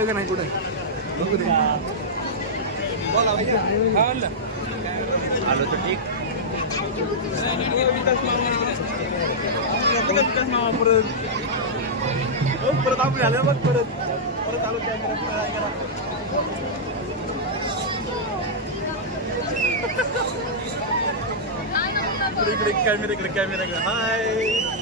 आलो का नाही कुठे आलो तर ठीक परत आपण आलं मग परत परत आलो इकडे कॅमेरा हाय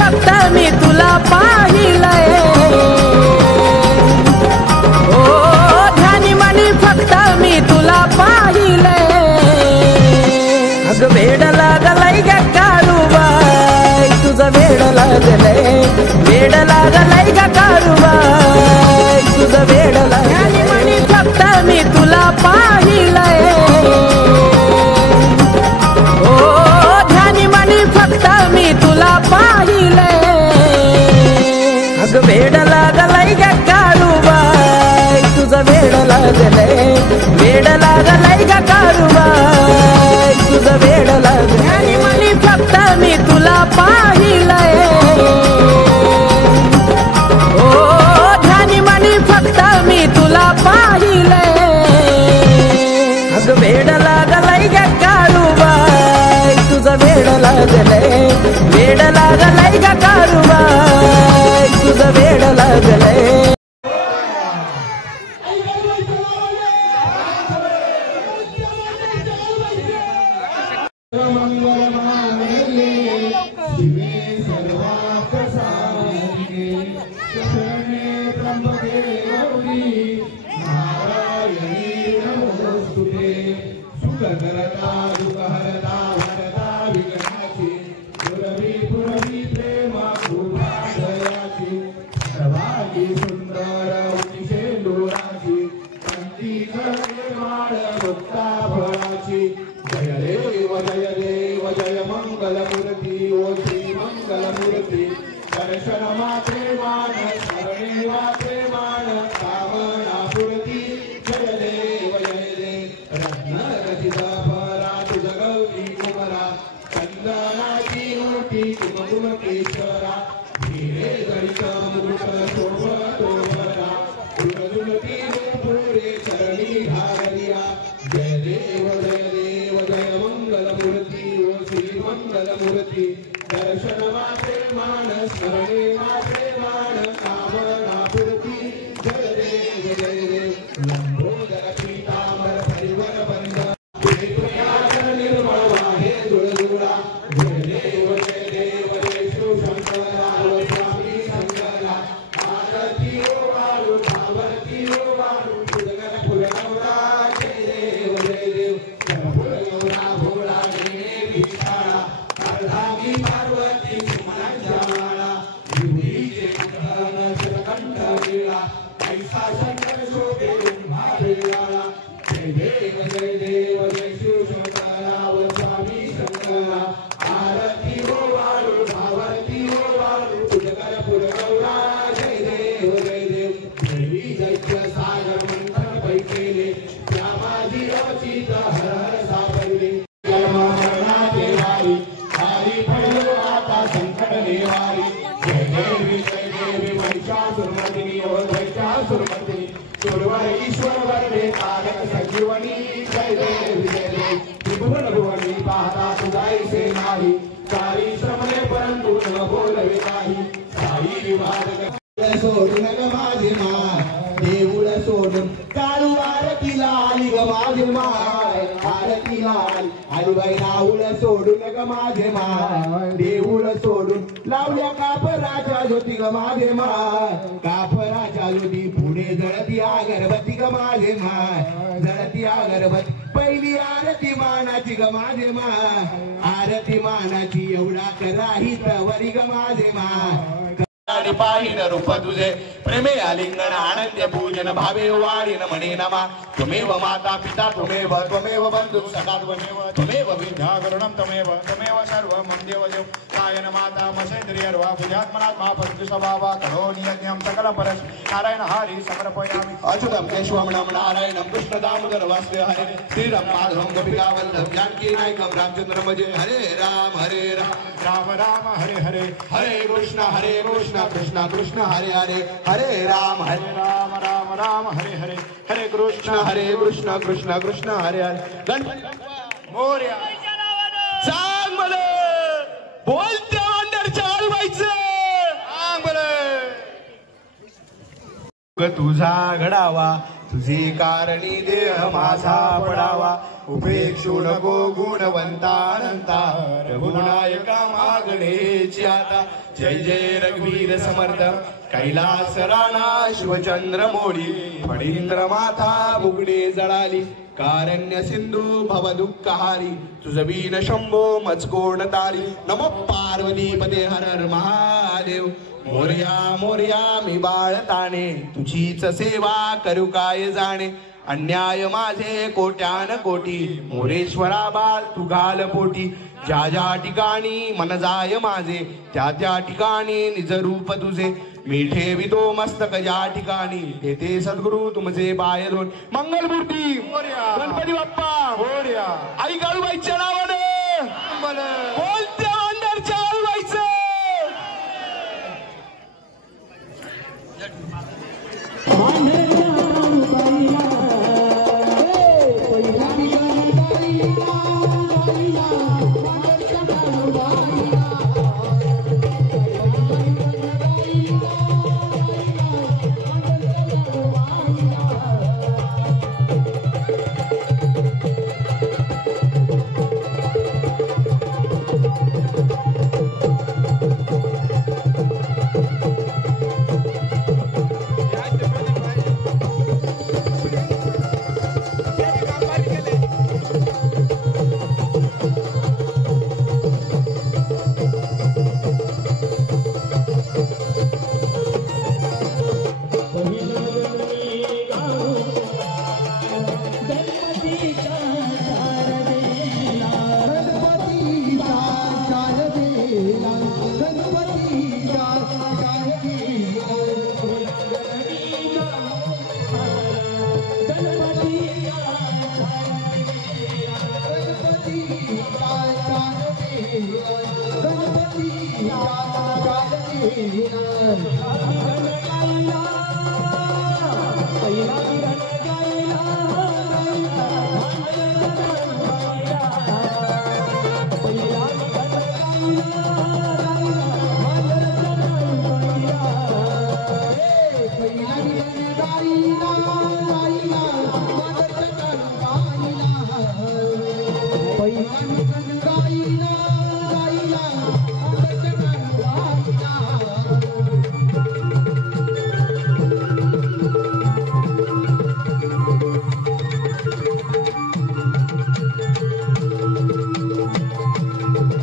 फक्त मी तुला पाहिलंय वेड लागलंय ग काळूबाई तुझं वेड लागलंय आणि मनी फक्त मी तुला पाहिलंय ओ ध्यानी मनी फक्त मी तुला पाहिलंय अगं वेड लागलंय ग काळूबाई तुझं वेड लागलंय वेड लागलंय ग काळूबाई तुझं वेड लागलंय पहिली आरती मानाची ग माझे मा आरती मानाची एवढा कराही तवरी ग माझे मा पाहिन रूप तुझे प्रेमे आलिंगन आनंद पूजन भावे वाणीन म्हणे नमा त्वमेव माता पिता त्वमेव बंधु सखा त्वमेव विद्या करुणं त्वमेव सर्वं देव देव कायन माता मसेन्द्रियर्वा बुद्ध्यात्मनात्मा पशुस्वभावा करोमि यज्ञं सकलं परस् नारायण हरि समर्पयामि अच्युतं केशवं नारायणं कृष्ण दामोदर वासुदेव हरे श्रीराम माधवं गोपिका वल्लभ जानकी नायकं रामचंद्र भजे हरे राम राम राम हरे हरे हरे कृष्ण कृष्ण कृष्ण हरे हरे हरे राम राम राम हरे हरे हरे कृष्ण कृष्ण कृष्ण हरे हरे गणपती मोरया सांग मला बोलत्या अंडरच्या हलवायचं सांग मला तुझा घडावा तुझे कारणी देह माझा पडावा उपेक्षू नको गुणवंतानंता रघुनायका मागणेची आता जय जय रघुवीर समर्थ कैलास राणा शिवचंद्र मोडी फणींद्र माथा बुगडे जळाली कारण्य सिंधू भव दुःखहारी तुझ बीन शंभो मचकोण तारी नमो पार्वती पदे हर हर महादेव मोरया मोरया मी बाळताने तुझीच सेवा करू काय जाणे अन्याय माझे कोट्यान कोटी मोरेश्वरा बाळ तू घाल पोटी ज्या ज्या ठिकाणी मन जाय माझे त्या त्या ठिकाणी निज रूप तुझे मी ठेवितो मस्तक ज्या ठिकाणी तेथे सद्गुरु तुमचे बाय दोन मंगलमूर्ती गणपती बाप्पा मोरया. आई काळूबाईच्या नावानं बोलत्या अंधारच्या आळूबाईचं पहिला